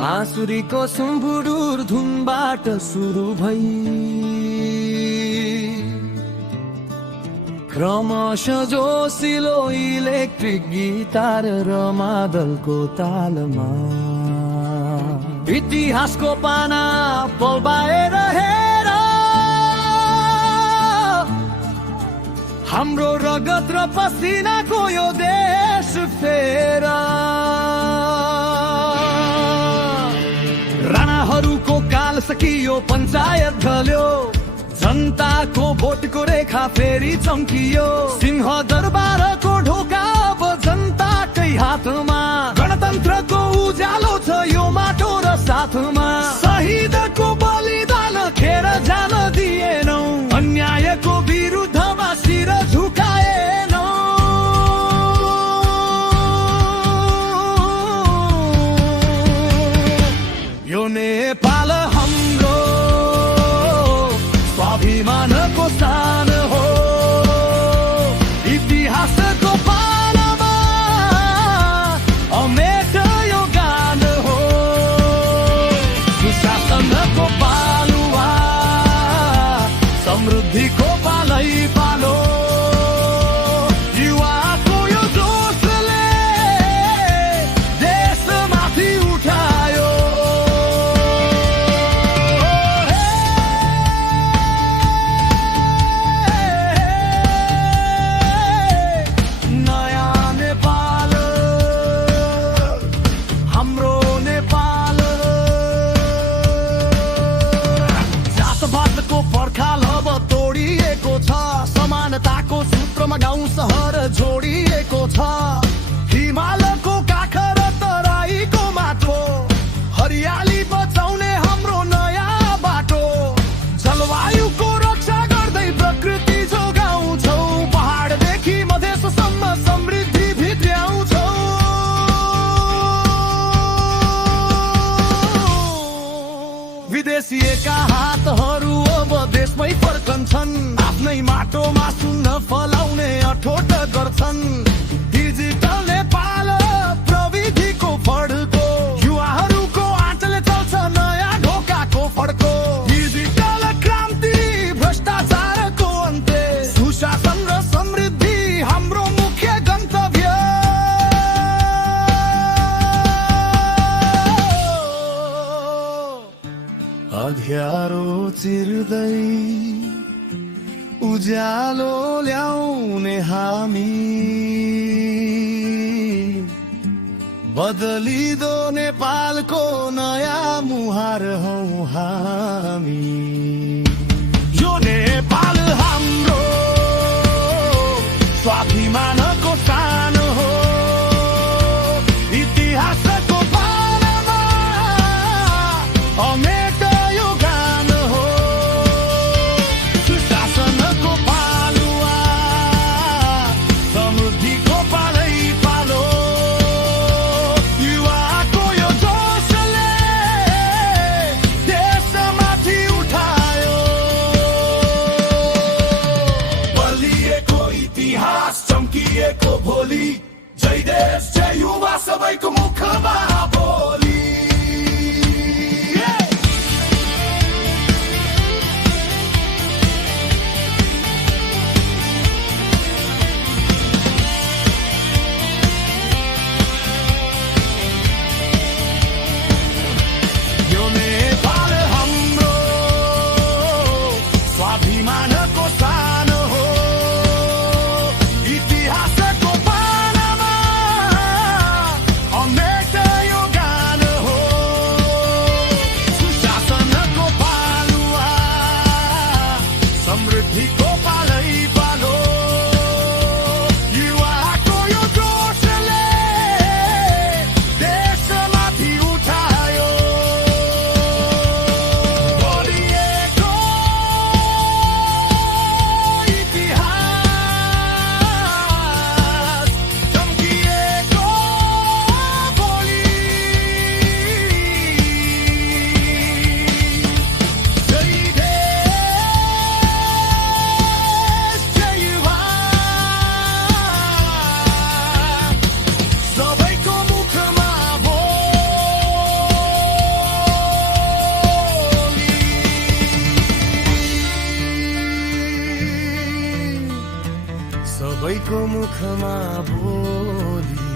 आँसुरीको सुम्बुरुर धुनबाट सुरु भई क्रमशः जोसिलो इलेक्ट्रिक गिटार र मादलको तालमा इतिहासको पाना पल्बाएर हेर हाम्रो रगत र पसिनाको यो देश फेर राणाहरूको काल सकियो पञ्चायत ढल्यो जनताको भोटको रेखा फेरि चम्कियो सिंह दरबारको ढोका अब जनताकै हातमा गणतन्त्रको उज्यालो छ यो माटो र साथमा शहीदको बलिदान खेर जान दिएनौ अन्यायको विरुद्धमा शिर झुकाएनौ यो नेपाल हाम्रो स्वाभिमानको स्थान हो इतिहासको पानामा अमेट यो गान हो सुशासनको पालुवा समृद्धिको पालै पालो युवाको यो जोसले देशमाथि उठायो समानताको सूत्रमा गाउँ सहर जोडिएको छ हिमालको काख र तराईको माटो हरियाली बचाउने हाम्रो नयाँ बाटो जलवायुको रक्षा गर्दै प्रकृति जोगाउँछौ पहाडदेखि मधेससम्म समृद्धि भित्र्याउँछौ विदेशिएका हातहरू अब देशमै फर्कन्छन् आफ्नै माटोमा सुन्न फलाउने अठोट गर्छन् डिजिटल नेपाल प्रविधिको फड्को युवाहरूको आँटले चल्छ नयाँ ढोकाको फड्को डिजिटल क्रान्ति भ्रष्टाचारको अन्त्य सुशासन र समृद्धि हाम्रो मुख्य गन्तव्य अँध्यारो चिर्दै उज्यालो ल्याउने हामी बदलिदो नेपालको नयाँ मुहार हौ हामी यो नेपाल हाम्रो स्वाभिमानको शान हो इतिहासको पानामा अमेट यो गान हो सुशासनको पालुवा समृद्धिको पालै पालो युवाको यो जोसले देशमाथि उठायो बलिएको इतिहास चम्किएको भोलि जय देश जय युवा सबैको मुखमा बोली स्वाभिमानको स्थान हो इतिहासको पानामा अमेट सबैको मुखमा बोली